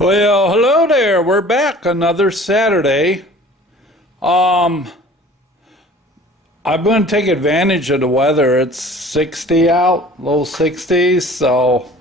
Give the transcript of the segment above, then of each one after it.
Well, hello there. We're back another Saturday. I'm going to take advantage of the weather. It's 60 out, low 60s, so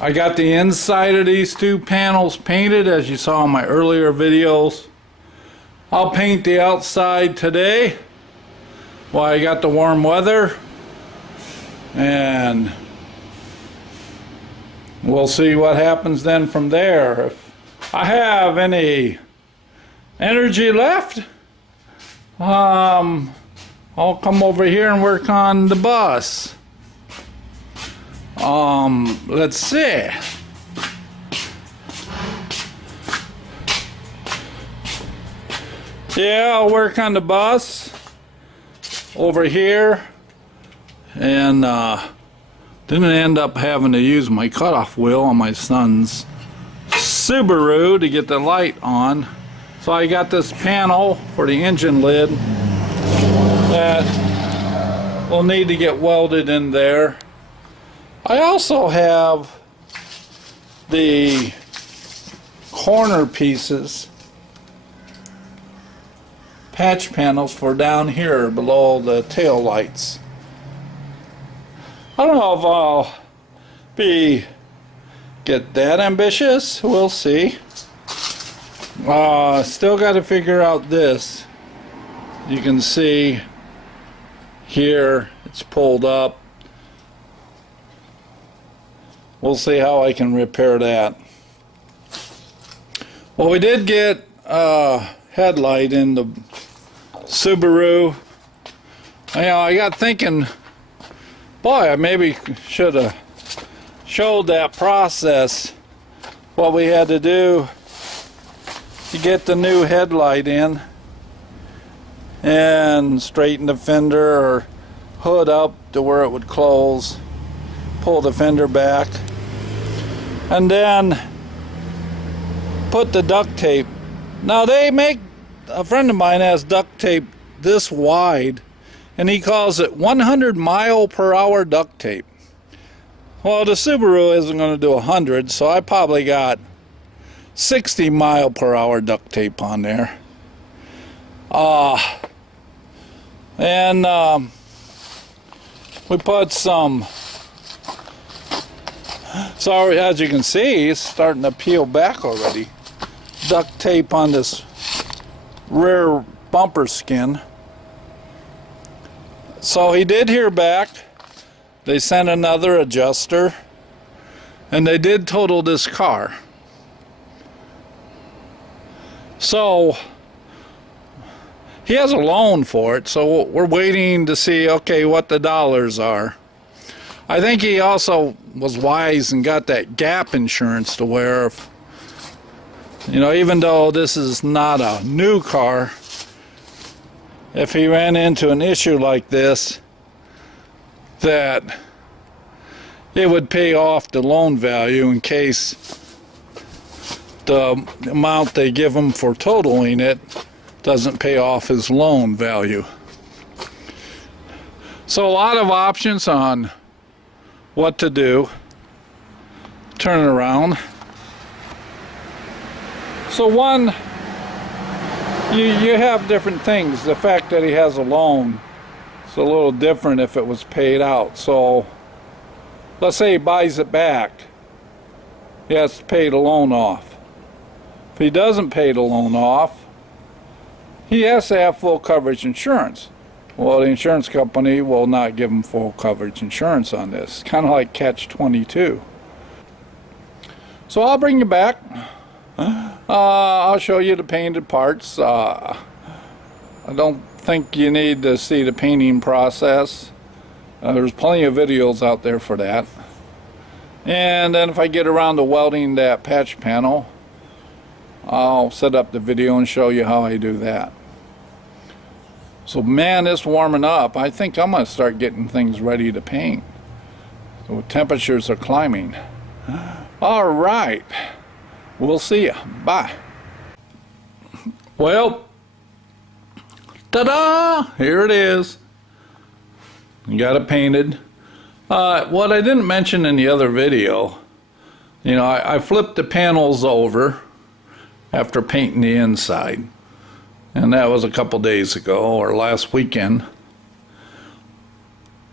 I got the inside of these two panels painted as you saw in my earlier videos. I'll paint the outside today while I got the warm weather, and we'll see what happens then from there. If I have any energy left, I'll come over here and work on the bus. Let's see. Yeah, I'll work on the bus over here, and didn't end up having to use my cutoff wheel on my son's Subaru to get the light on. So I got this panel for the engine lid that will need to get welded in there. I also have the corner pieces, patch panels for down here below the tail lights. I don't know if I'll get that ambitious. We'll see. Still got to figure out this. You can see here it's pulled up. We'll see how I can repair that. Well, we did get a headlight in the Subaru. I got thinking, boy, I maybe should have showed that process, what we had to do to get the new headlight in and straighten the fender or hood up to where it would close, pull the fender back, and then put the duct tape. Now a friend of mine has duct tape this wide, and he calls it 100 mile per hour duct tape. Well, the Subaru isn't going to do 100, so I probably got 60 mile per hour duct tape on there. We put some, so as you can see, it's starting to peel back already. Duct tape on this rear bumper skin. So he did hear back. They sent another adjuster, and they did total this car. So he has a loan for it, so we're waiting to see, okay, what the dollars are. I think he also was wise and got that gap insurance to where, if, even though this is not a new car, if he ran into an issue like this, that it would pay off the loan value in case the amount they give him for totaling it doesn't pay off his loan value. So a lot of options on what to do. Turn it around. So one, you have different things. The fact that he has a loan, it's a little different if it was paid out. So let's say he buys it back, he has to pay the loan off. If he doesn't pay the loan off, he has to have full coverage insurance. Well, the insurance company will not give him full coverage insurance on this. Kind of like catch-22. So I'll bring you back. I'll show you the painted parts. I don't think you need to see the painting process. There's plenty of videos out there for that. And then if I get around to welding that patch panel, I'll set up the video and show you how I do that. So man, it's warming up. I think I'm going to start getting things ready to paint. So temperatures are climbing. All right. We'll see you. Bye. Well, ta-da! Here it is. Got it painted. What I didn't mention in the other video You know, I flipped the panels over after painting the inside. And that was a couple days ago or last weekend.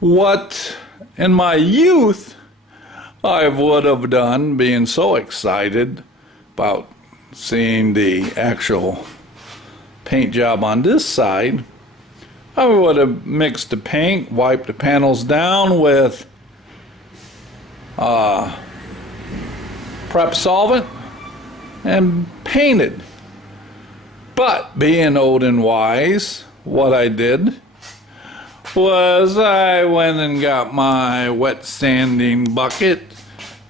What in my youth I would have done, being so excited about seeing the actual paint job on this side, I would have mixed the paint, wiped the panels down with prep solvent, and painted. But being old and wise, what I did was I went and got my wet sanding bucket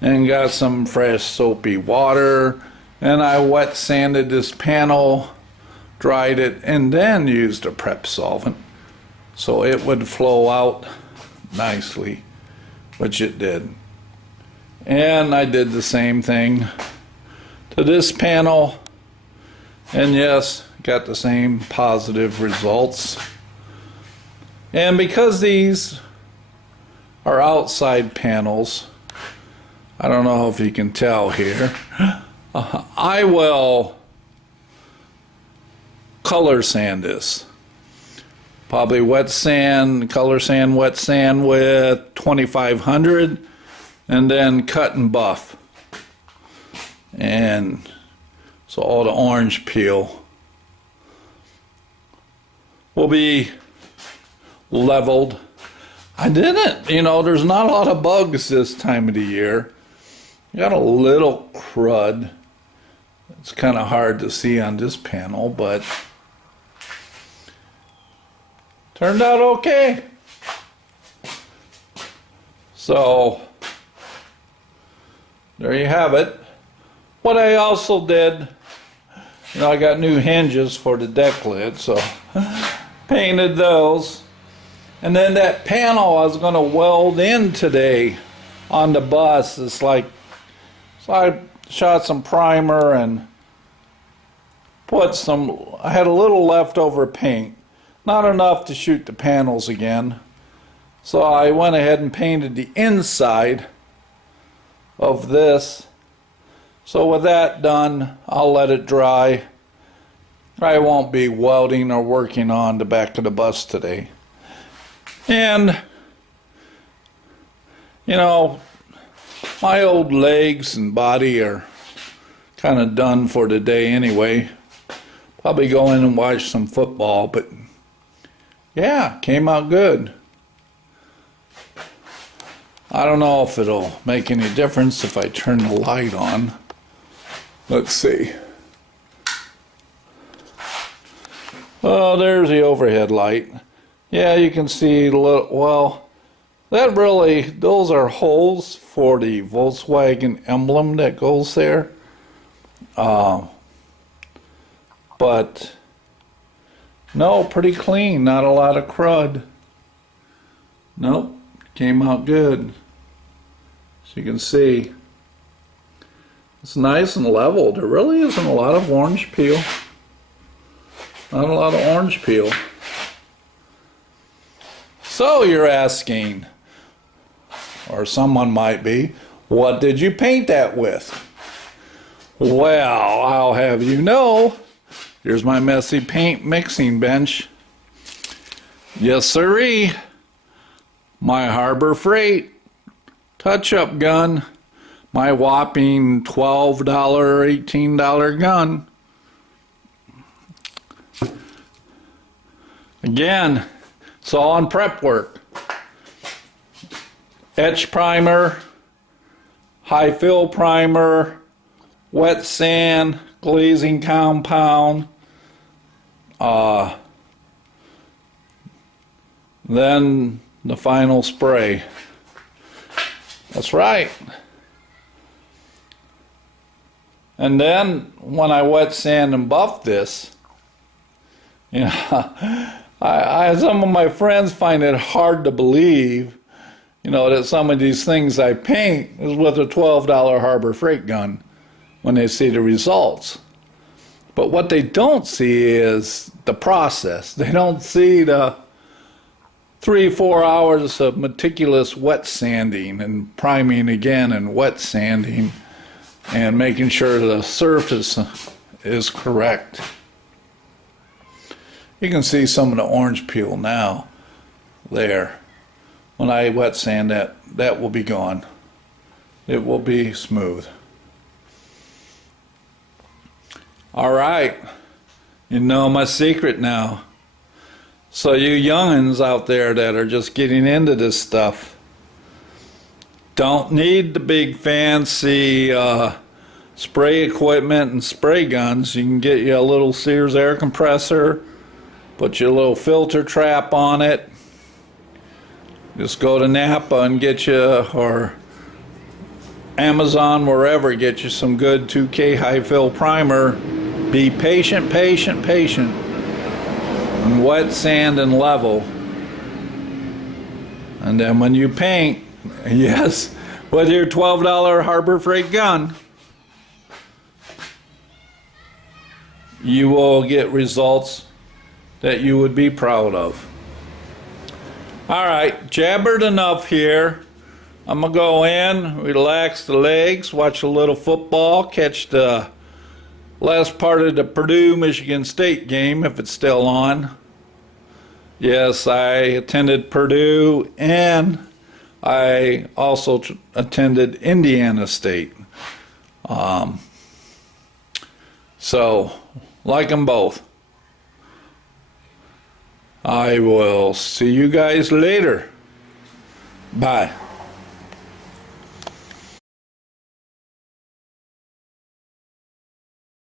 and got some fresh soapy water, and I wet sanded this panel, dried it, and then used a prep solvent so it would flow out nicely, which it did. And I did the same thing to this panel, and yes, got the same positive results. And because these are outside panels, I don't know if you can tell here, I will color sand this. Probably wet sand, color sand, wet sand with 2500, and then cut and buff. And so all the orange peel will be leveled. I didn't, you know, there's not a lot of bugs this time of the year. Got a little crud. It's kind of hard to see on this panel, but turned out okay. So there you have it. What I also did, you know, I got new hinges for the deck lid, so painted those. And then that panel I was going to weld in today on the bus. It's like, so I shot some primer and put some, I had a little leftover paint. Not enough to shoot the panels again. So I went ahead and painted the inside of this. So with that done, I'll let it dry. I won't be welding or working on the back of the bus today. And, you know, my old legs and body are kind of done for the day anyway. Probably go in and watch some football, but yeah, came out good. I don't know if it'll make any difference if I turn the light on. Let's see. Oh, there's the overhead light. Yeah, you can see, well, that really, those are holes for the Volkswagen emblem that goes there. But no, pretty clean, not a lot of crud. Nope, came out good. As you can see, it's nice and level. There really isn't a lot of orange peel. Not a lot of orange peel. So you're asking, or someone might be, what did you paint that with? Well, I'll have you know, here's my messy paint mixing bench. Yes, sirree. My Harbor Freight touch-up gun. My whopping $12, $18 gun. Again, it's all on prep work. Etch primer, high fill primer, wet sand, glazing compound, then the final spray. That's right. And then when I wet sand and buff this, you know, some of my friends find it hard to believe, you know, that some of these things I paint is with a $12 Harbor Freight gun when they see the results. But what they don't see is the process. They don't see the 3-4 hours of meticulous wet sanding and priming again and wet sanding and making sure the surface is correct. You can see some of the orange peel now there. When I wet sand that will be gone. It will be smooth. All right, you know my secret now. So you youngins out there that are just getting into this stuff, don't need the big fancy spray equipment and spray guns. You can get you a little Sears air compressor, put your little filter trap on it. Just go to Napa and get you, or Amazon, wherever, get you some good 2K high fill primer. Be patient, patient, patient, and wet sand and level. And then when you paint, yes, with your $12 Harbor Freight gun, you will get results that you would be proud of. All right, jabbered enough here. I'm gonna go in, relax the legs, watch a little football, catch the last part of the Purdue-Michigan State game if it's still on. Yes, I attended Purdue, and I also attended Indiana State. So, like them both. I will see you guys later. Bye.